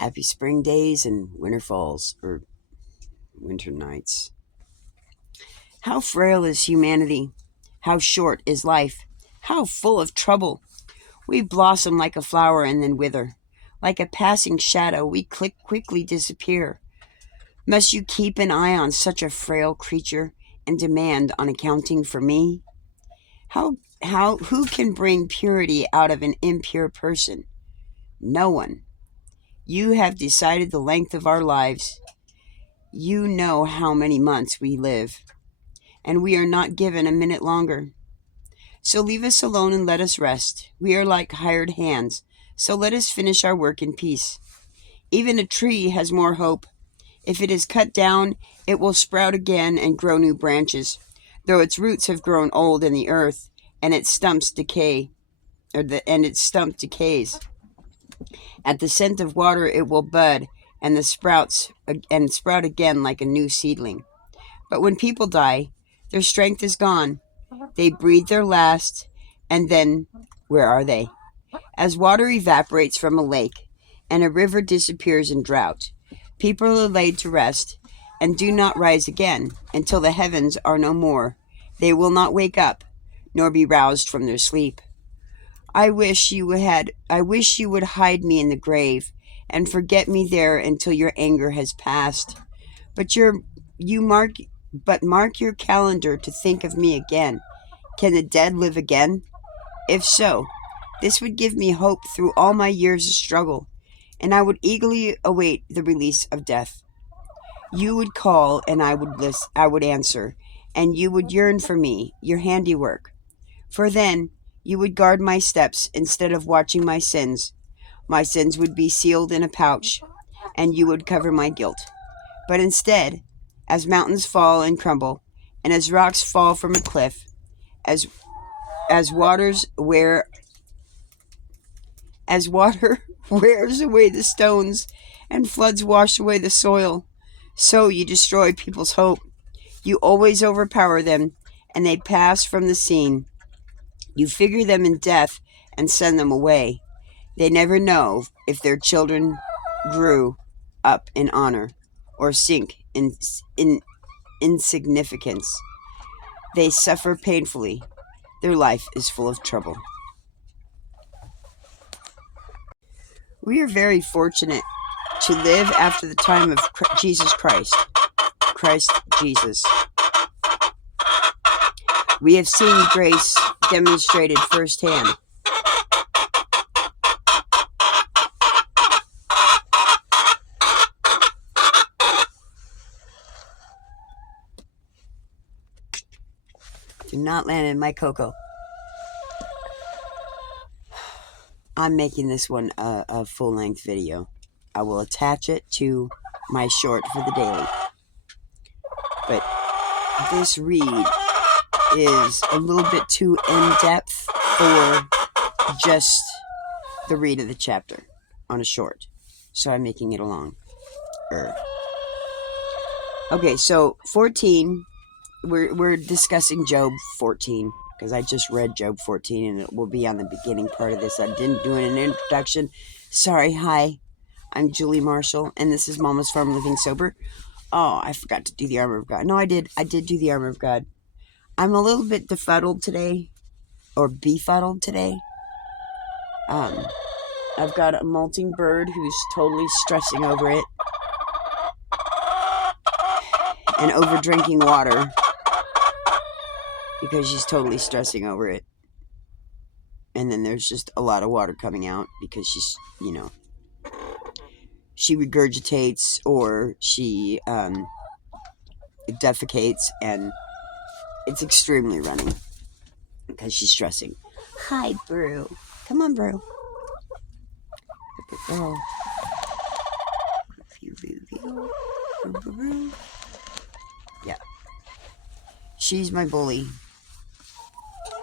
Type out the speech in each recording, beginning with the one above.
Happy spring days and winter falls, or winter nights. How frail is humanity? How short is life? How full of trouble? We blossom like a flower and then wither. Like a passing shadow, we quickly disappear. Must you keep an eye on such a frail creature and demand an accounting for me? Who can bring purity out of an impure person? No one. You have decided the length of our lives. You know how many months we live, and we are not given a minute longer. So leave us alone and let us rest. We are like hired hands, so let us finish our work in peace. Even a tree has more hope. If it is cut down, it will sprout again and grow new branches, though its roots have grown old in the earth, and its stumps decay, and its stump decays. At the scent of water, it will bud and sprout again like a new seedling. But when people die, their strength is gone. They breathe their last, and then where are they? As water evaporates from a lake, and a river disappears in drought, people are laid to rest, and do not rise again until the heavens are no more. They will not wake up, nor be roused from their sleep. I wish you would hide me in the grave, and forget me there until your anger has passed. But mark your calendar to think of me again. Can the dead live again? If so, this would give me hope through all my years of struggle, and I would eagerly await the release of death. You would call, and I would answer, and you would yearn for me, your handiwork. For then you would guard my steps instead of watching my sins. My sins would be sealed in a pouch, and you would cover my guilt. But instead, as mountains fall and crumble, and as rocks fall from a cliff, as waters wear as water wears away the stones and floods wash away the soil, so you destroy people's hope. You always overpower them, and they pass from the scene. You figure them in death and send them away. They never know if their children grew up in honor or sink in insignificance. They suffer painfully. Their life is full of trouble. We are very fortunate to live after the time of Jesus Christ. Christ Jesus. We have seen grace demonstrated firsthand. Do not land in my cocoa. I'm making this one a full-length video. I will attach it to my short for the daily. But this read is a little bit too in-depth for just the read of the chapter on a short. So I'm making it a long. Okay, so 14, we're discussing Job 14, because I just read Job 14, and it will be on the beginning part of this. I didn't do an introduction. Sorry, hi. I'm Julie Marshall, and this is Mama's Farm Living Sober. Oh, I forgot to do the Armor of God. No, I did. I did do the Armor of God. I'm a little bit befuddled today, or befuddled today. I've got a molting bird who's totally stressing over it, and over drinking water, because she's totally stressing over it. And then there's just a lot of water coming out because she's, she regurgitates or she defecates, and it's extremely running because she's stressing. Hi, Brew. Come on, Brew. Good girl. Yeah. She's my bully.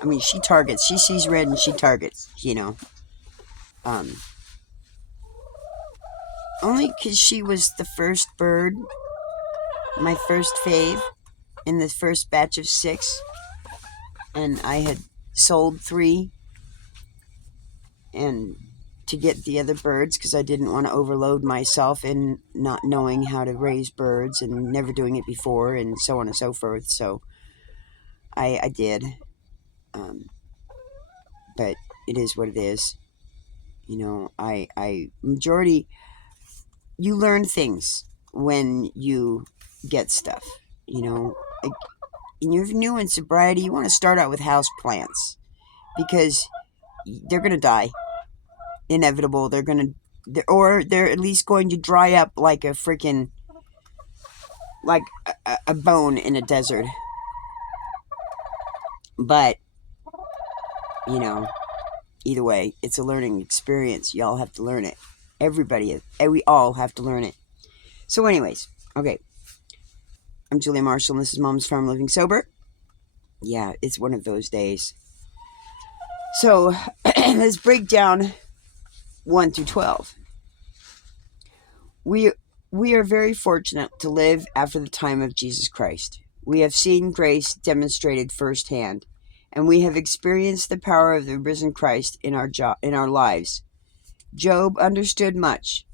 I mean, she targets. She sees red and she targets, Only because she was the first bird, my first fave, in the first batch of 6. And I had sold 3. And to get the other birds because I didn't want to overload myself in not knowing how to raise birds and never doing it before and so on and so forth. So I did. But it is what it is. You know, majority, you learn things when you get stuff. You know, like, and you're new in sobriety, you want to start out with house plants because they're going to die. Inevitable. Or they're at least going to dry up like a freaking, like a bone in a desert. But, you know, either way, it's a learning experience. Y'all have to learn it. We all have to learn it. So anyways, okay. I'm Julia Marshall, and this is Mom's Farm Living Sober. Yeah, it's one of those days. So, let's break down 1 through 12. We are very fortunate to live after the time of Jesus Christ. We have seen grace demonstrated firsthand, and we have experienced the power of the risen Christ in our lives. Job understood much,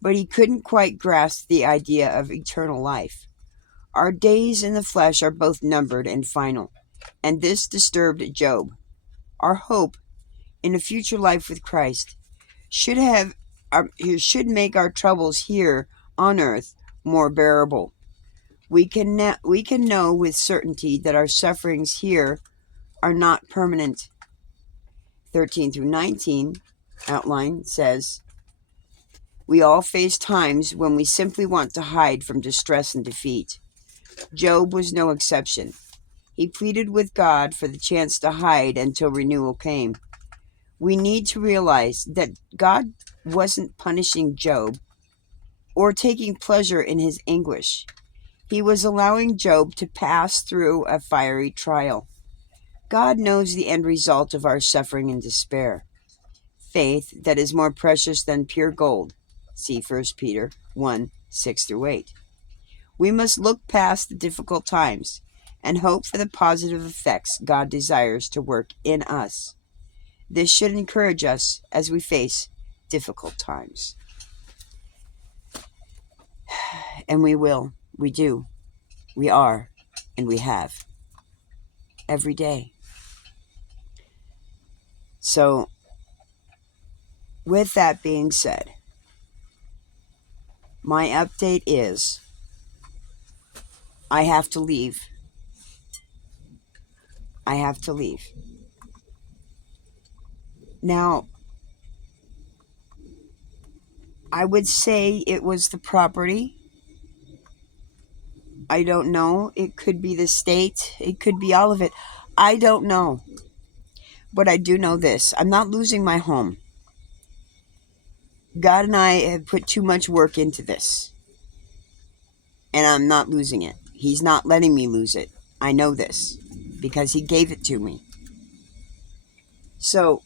but he couldn't quite grasp the idea of eternal life. Our days in the flesh are both numbered and final, and this disturbed Job. Our hope in a future life with Christ should make our troubles here on earth more bearable. We can know with certainty that our sufferings here are not permanent. 13 through 19 outline says, we all face times when we simply want to hide from distress and defeat. Job was no exception. He pleaded with God for the chance to hide until renewal came. We need to realize that God wasn't punishing Job or taking pleasure in his anguish. He was allowing Job to pass through a fiery trial. God knows the end result of our suffering and despair. Faith that is more precious than pure gold. See 1 Peter 1, 6 through 8. We must look past the difficult times and hope for the positive effects God desires to work in us. This should encourage us as we face difficult times. And we will. We do. We are. And we have. Every day. So, with that being said, my update is I have to leave. I have to leave. Now, I would say it was the property. I don't know. It could be the state. It could be all of it. I don't know. But I do know this. I'm not losing my home. God and I have put too much work into this. And I'm not losing it. He's not letting me lose it. I know this. Because he gave it to me. So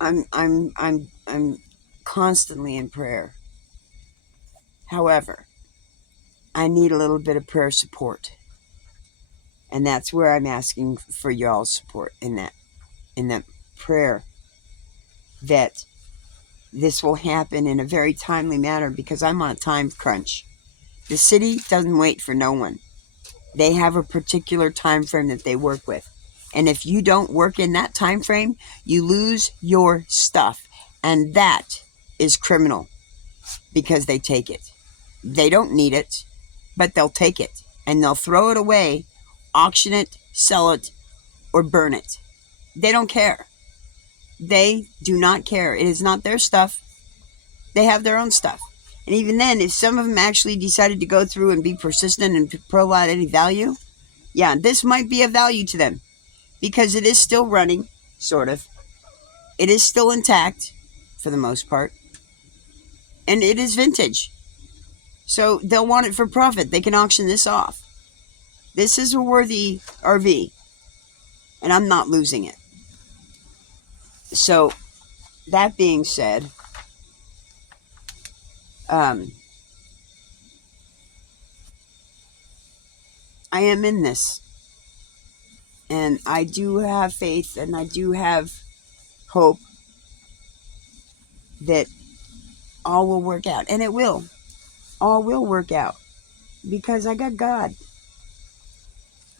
I'm constantly in prayer. However, I need a little bit of prayer support. And that's where I'm asking for y'all's support in that prayer, that this will happen in a very timely manner, because I'm on a time crunch. The city doesn't wait for no one. They have a particular time frame that they work with. And if you don't work in that time frame, you lose your stuff. And that is criminal, because they take it. They don't need it, but they'll take it. And they'll throw it away, auction it, sell it, or burn it. They don't care. They do not care. It is not their stuff. They have their own stuff. And even then, if some of them actually decided to go through and be persistent and provide any value, yeah, this might be of value to them, because it is still running, sort of. It is still intact, for the most part. And it is vintage. So they'll want it for profit. They can auction this off. This is a worthy RV, and I'm not losing it. So, that being said, I am in this. And I do have faith, and I do have hope that all will work out. And it will. All will work out. Because I got God.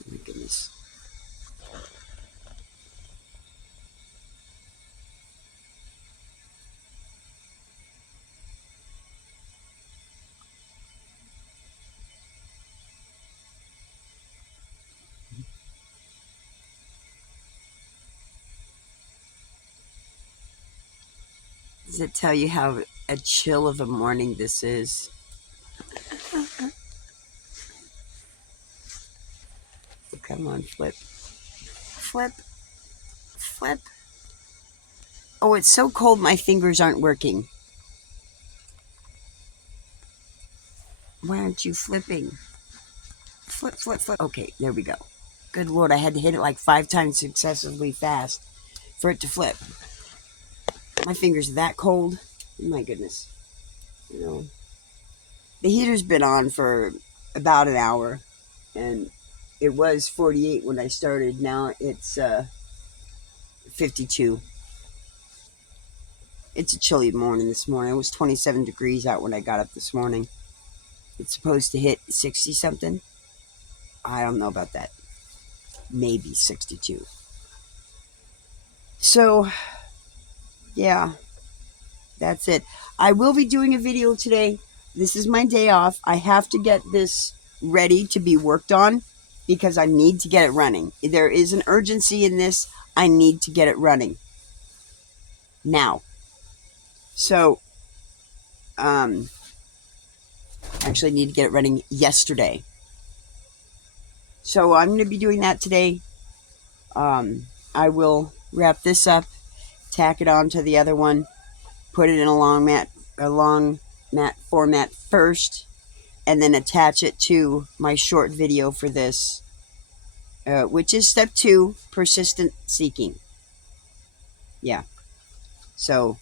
Oh my goodness. Does it tell you how a chill of a morning this is? Come on, flip. Flip. Flip. Oh, it's so cold my fingers aren't working. Why aren't you flipping? Flip, flip, flip. Okay, there we go. Good Lord, I had to hit it like 5 times successively fast for it to flip. My fingers are that cold. My goodness. You know, the heater's been on for about an hour, and it was 48 when I started. Now it's 52. It's a chilly morning this morning. It was 27 degrees out when I got up this morning. It's supposed to hit 60 something. I don't know about that. Maybe 62. So, yeah, that's it. I will be doing a video today. This is my day off. I have to get this ready to be worked on because I need to get it running. There is an urgency in this. I need to get it running now. So, actually need to get it running yesterday. So I'm going to be doing that today. I will wrap this up, tack it on to the other one, put it in a long mat format first, and then attach it to my short video for this, which is step 2, persistent seeking. Yeah. So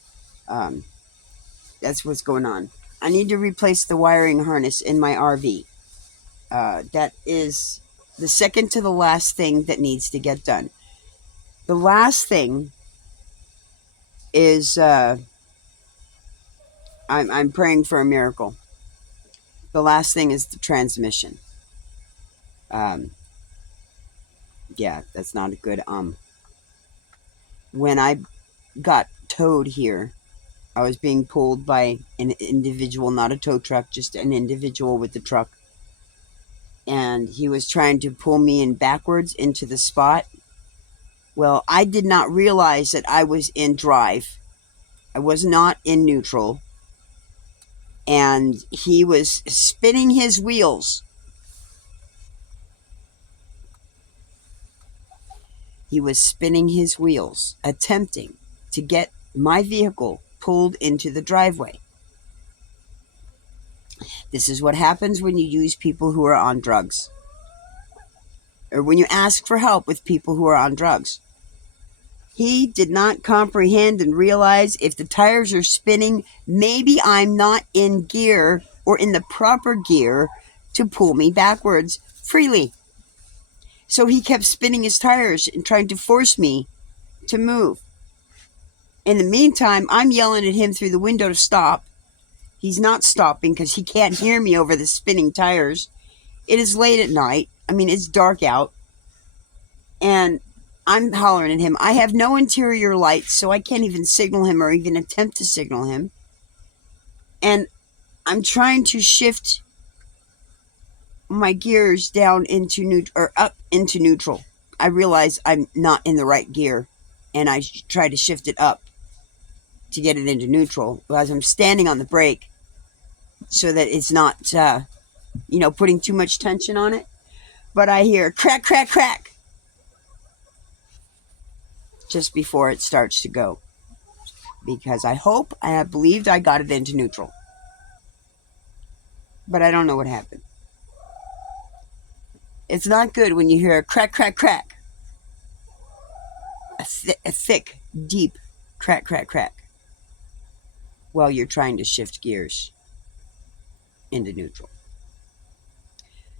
that's what's going on. I need to replace the wiring harness in my RV. That is the second to the last thing that needs to get done. The last thing is I'm praying for a miracle. The last thing is the transmission. Yeah, that's not a good When I got towed here, I was being pulled by an individual, not a tow truck, just an individual with the truck. And he was trying to pull me in backwards into the spot. Well, I did not realize that I was in drive. I was not in neutral. And he was spinning his wheels. He was spinning his wheels, attempting to get my vehicle pulled into the driveway. This is what happens when you use people who are on drugs. Or when you ask for help with people who are on drugs. He did not comprehend and realize if the tires are spinning, maybe I'm not in gear or in the proper gear to pull me backwards freely. So he kept spinning his tires and trying to force me to move. In the meantime, I'm yelling at him through the window to stop. He's not stopping because he can't hear me over the spinning tires. It is late at night. I mean, it's dark out. And I'm hollering at him. I have no interior lights, so I can't even signal him or even attempt to signal him. And I'm trying to shift my gears down into up into neutral. I realize I'm not in the right gear, and I try to shift it up to get it into neutral as I'm standing on the brake so that it's not, putting too much tension on it. But I hear crack, crack, crack just before it starts to go. Because I have believed I got it into neutral. But I don't know what happened. It's not good when you hear a crack, crack, crack. A thick, deep crack, crack, crack. While you're trying to shift gears into neutral.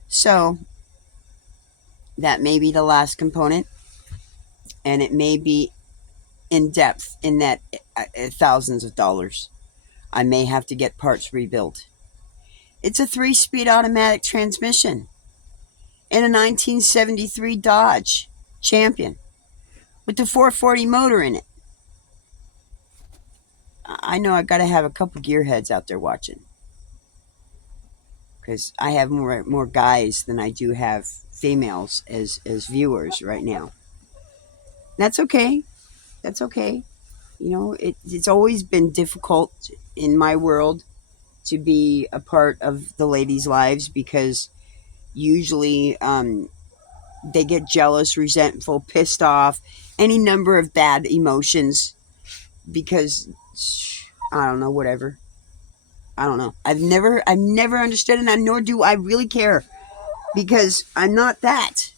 So, that may be the last component. And it may be in depth in that thousands of dollars. I may have to get parts rebuilt. It's a 3-speed automatic transmission in a 1973 Dodge Champion with the 440 motor in it. I know I got to have a couple gearheads out there watching, because I have more guys than I do have females as viewers right now. That's okay. That's okay. You know, it's always been difficult in my world to be a part of the ladies' lives, because usually they get jealous, resentful, pissed off, any number of bad emotions, because I don't know, whatever. I don't know. I've never understood it, and nor do I really care, because I'm not that.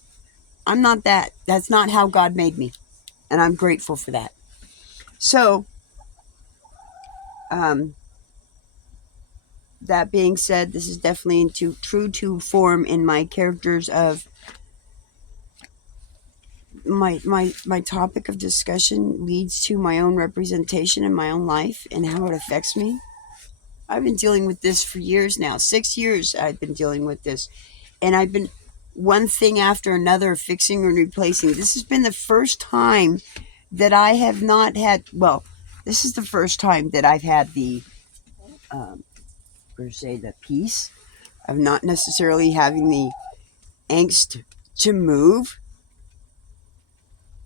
I'm not that. That's not how God made me, and I'm grateful for that. So, that being said, this is definitely true to form in my characters of my topic of discussion leads to my own representation in my own life and how it affects me. I've been dealing with this for years now. 6 years I've been dealing with this. And I've been one thing after another fixing and replacing. This has been the first time that I have not had, well, this is the first time that I've had the, per se, the peace of not necessarily having the angst to move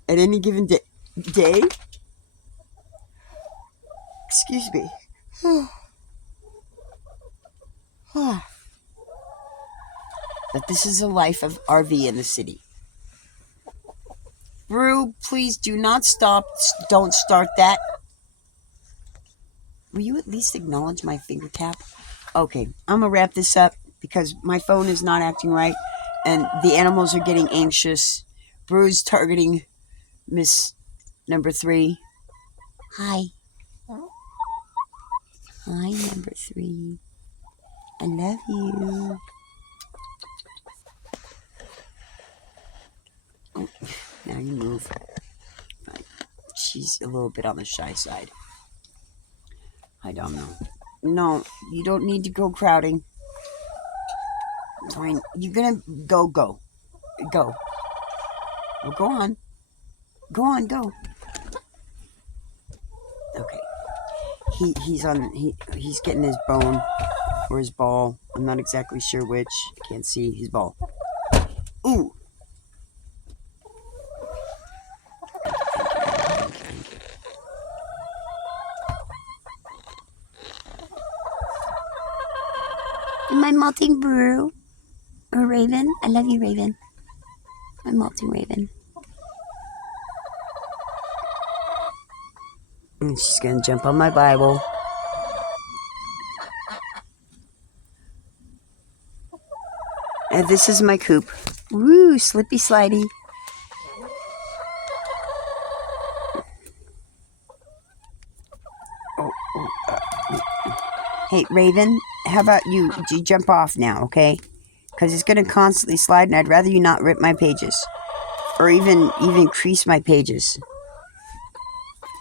at any given day. Excuse me. That this is a life of RV in the city. Brew, please do not stop. Don't start that. Will you at least acknowledge my finger tap? Okay, I'm going to wrap this up because my phone is not acting right and the animals are getting anxious. Brew's targeting Miss number 3. Hi. Hi, number 3. I love you. Oh, now you move. Right. She's a little bit on the shy side. I don't know. No, you don't need to go crowding. Fine. You're gonna go. Go. Well, go on. Go on, go. Okay. He's getting his bone or his ball. I'm not exactly sure which. I can't see his ball. Ooh. Am I malting Brew? Or Raven? I love you, Raven. I'm malting Raven. And she's gonna jump on my Bible. And this is my coop. Woo, slippy slidey. Hey, Raven, how about you jump off now, okay? Because it's going to constantly slide, and I'd rather you not rip my pages. Or even crease my pages.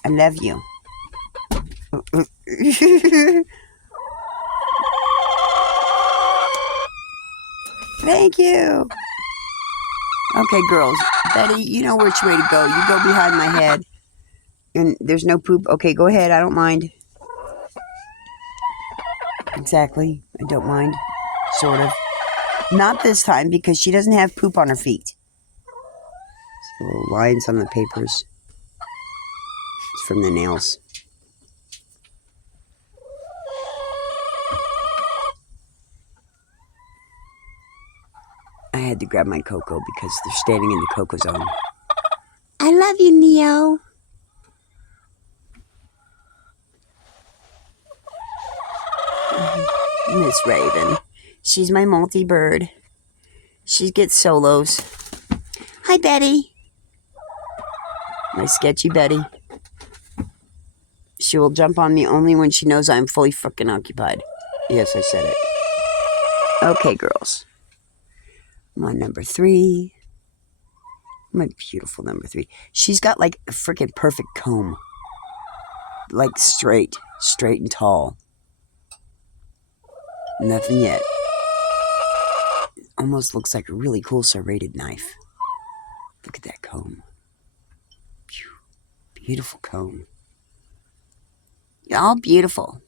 I love you. Thank you. Okay, girls. Betty, you know which way to go. You go behind my head. And there's no poop. Okay, go ahead. I don't mind. Exactly. I don't mind. Sort of. Not this time, because she doesn't have poop on her feet. So little lines on the papers. It's from the nails. I had to grab my Coco because they're standing in the Coco zone. I love you, Neo. Miss Raven. She's my multi-bird. She gets solos. Hi, Betty. My sketchy Betty. She will jump on me only when she knows I'm fully fucking occupied. Yes, I said it. Okay, girls. I'm on number 3. My beautiful number 3. She's got like a freaking perfect comb. Like straight and tall. Nothing yet. Almost looks like a really cool serrated knife. Look at that comb. Beautiful comb. You're all beautiful.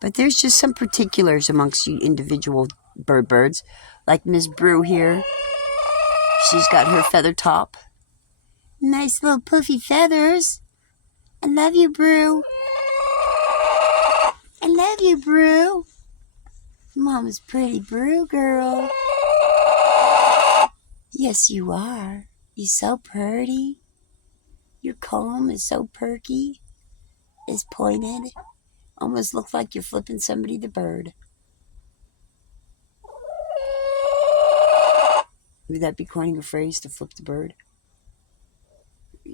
But there's just some particulars amongst you individual birds. Like Miss Brew here. She's got her feather top. Nice little puffy feathers. I love you, Brew. I love you, Brew. Mama's pretty Brew girl. Yes, you are. You're so pretty. Your comb is so perky. It's pointed. Almost looks like you're flipping somebody the bird. Would that be coining a phrase, to flip the bird?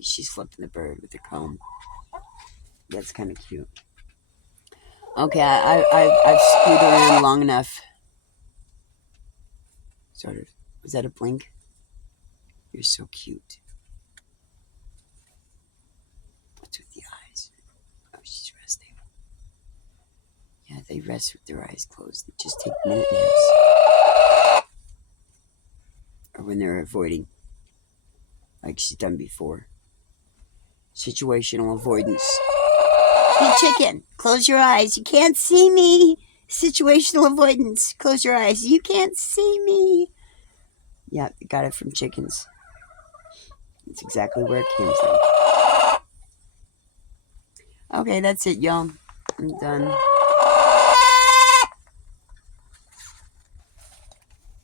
She's flipping the bird with her comb. That's kind of cute. Okay, I've screwed around long enough. Sort of. Was that a blink? You're so cute. What's with the eyes? Oh, she's resting. Yeah, they rest with their eyes closed. They just take minute naps. Or when they're avoiding. Like she's done before. Situational avoidance. Hey, chicken, close your eyes. You can't see me. Situational avoidance. Close your eyes. You can't see me. Yeah, got it from chickens. That's exactly where it came from. Okay, that's it, y'all. I'm done.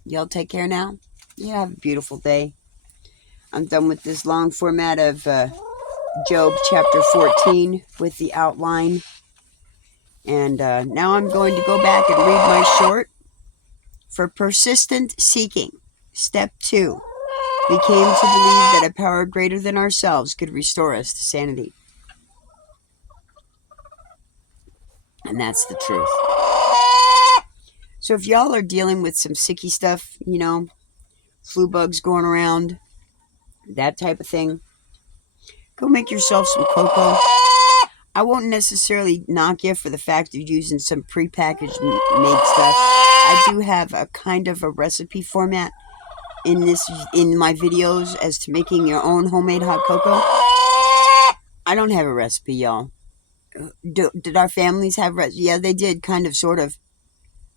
Y'all take care now. You have a beautiful day. I'm done with this long format of Job chapter 14 with the outline. And now I'm going to go back and read my short. For persistent seeking. Step 2. We came to believe that a power greater than ourselves could restore us to sanity. And that's the truth. So if y'all are dealing with some sicky stuff, you know, flu bugs going around, that type of thing, go make yourself some cocoa. I won't necessarily knock you for the fact of using some prepackaged made stuff. I do have a kind of a recipe format in my videos as to making your own homemade hot cocoa. I don't have a recipe, y'all. Did our families have recipes? Yeah, they did, kind of, sort of.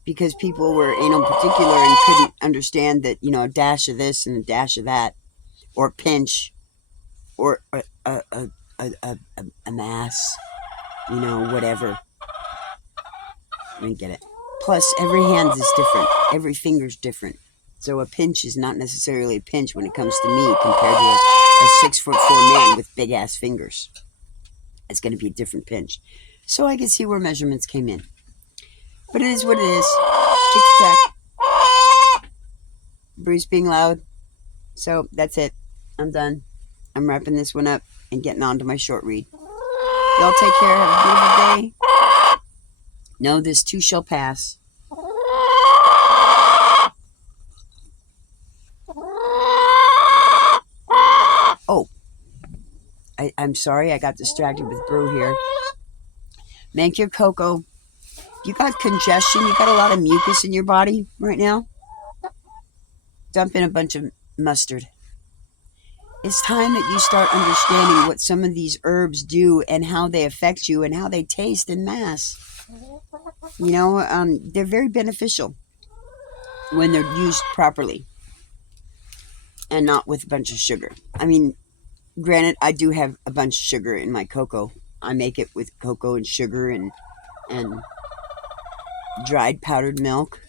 Because people were anal particular and couldn't understand that, you know, a dash of this and a dash of that. Or pinch. Or a mass. You know, whatever. I mean, get it. Plus, every hand is different. Every finger's different. So a pinch is not necessarily a pinch when it comes to me compared to a 6'4" man with big ass fingers. It's going to be a different pinch. So I can see where measurements came in. But it is what it is. Tic-tac. Bruce being loud. So that's it. I'm done. I'm wrapping this one up and getting on to my short read. Y'all take care. Have a beautiful day. No, this too shall pass. Oh, I'm sorry. I got distracted with Brew here. Make your cocoa. You got congestion. You got a lot of mucus in your body right now. Dump in a bunch of mustard. It's time that you start understanding what some of these herbs do and how they affect you and how they taste in mass. You know, they're very beneficial when they're used properly and not with a bunch of sugar. I mean, granted, I do have a bunch of sugar in my cocoa. I make it with cocoa and sugar and dried powdered milk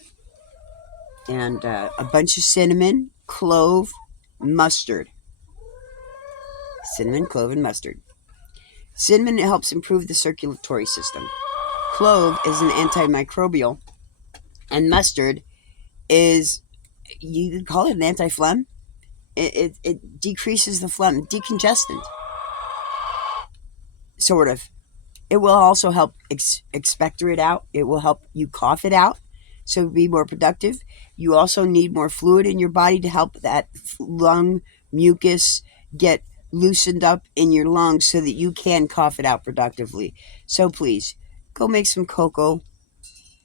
and a bunch of cinnamon, clove, mustard. Cinnamon, clove, and mustard. Cinnamon helps improve the circulatory system. Clove is an antimicrobial. And mustard is, you could call it an anti-phlegm. It decreases the phlegm, decongestant. Sort of. It will also help expectorate out. It will help you cough it out, so be more productive. You also need more fluid in your body to help that lung mucus get loosened up in your lungs so that you can cough it out productively. So please, go make some cocoa,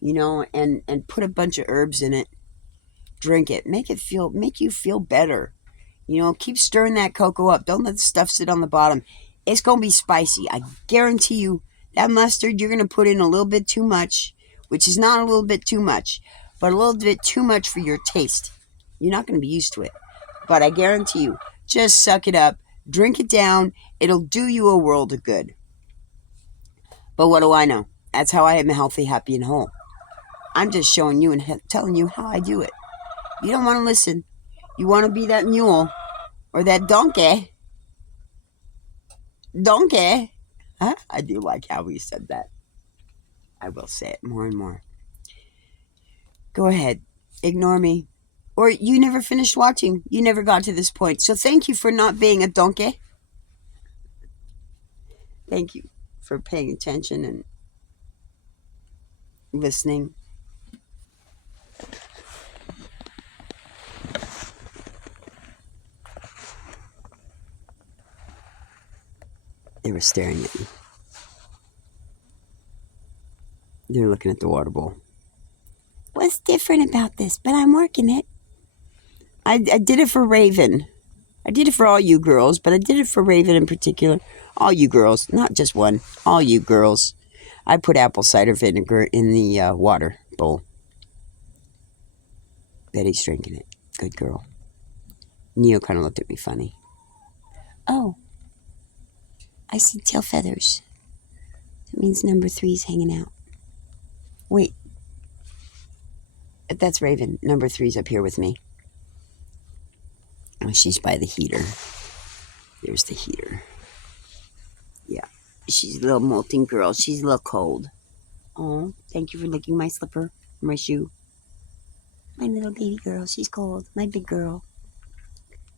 and put a bunch of herbs in it. Drink it. Make you feel better. Keep stirring that cocoa up. Don't let the stuff sit on the bottom. It's going to be spicy. I guarantee you that mustard, you're going to put in a little bit too much, which is not a little bit too much, but a little bit too much for your taste. You're not going to be used to it. But I guarantee you, just suck it up, drink it down. It'll do you a world of good. But what do I know? That's how I am healthy, happy, and whole. I'm just showing you and telling you how I do it. You don't want to listen. You want to be that mule or that donkey. Donkey. Huh? I do like how we said that. I will say it more and more. Go ahead. Ignore me. Or you never finished watching. You never got to this point. So thank you for not being a donkey. Thank you for paying attention and listening. They were staring at me. They're looking at the water bowl. What's different about this? But I'm working it. I did it for Raven. I did it for all you girls, but I did it for Raven in particular. All you girls, not just one. All you girls. I put apple cider vinegar in the water bowl. Betty's drinking it. Good girl. Neo kind of looked at me funny. Oh. I see tail feathers. That means number 3's hanging out. Wait. That's Raven. Number 3's up here with me. Oh, she's by the heater. There's the heater. Yeah. She's a little molting girl. She's a little cold. Oh, thank you for licking my slipper, my shoe. My little baby girl. She's cold. My big girl.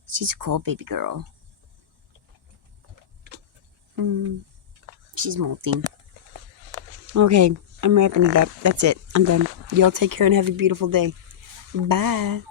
She's a cold baby girl. She's molting. Okay, I'm wrapping it up. That's it. I'm done. Y'all take care and have a beautiful day. Bye.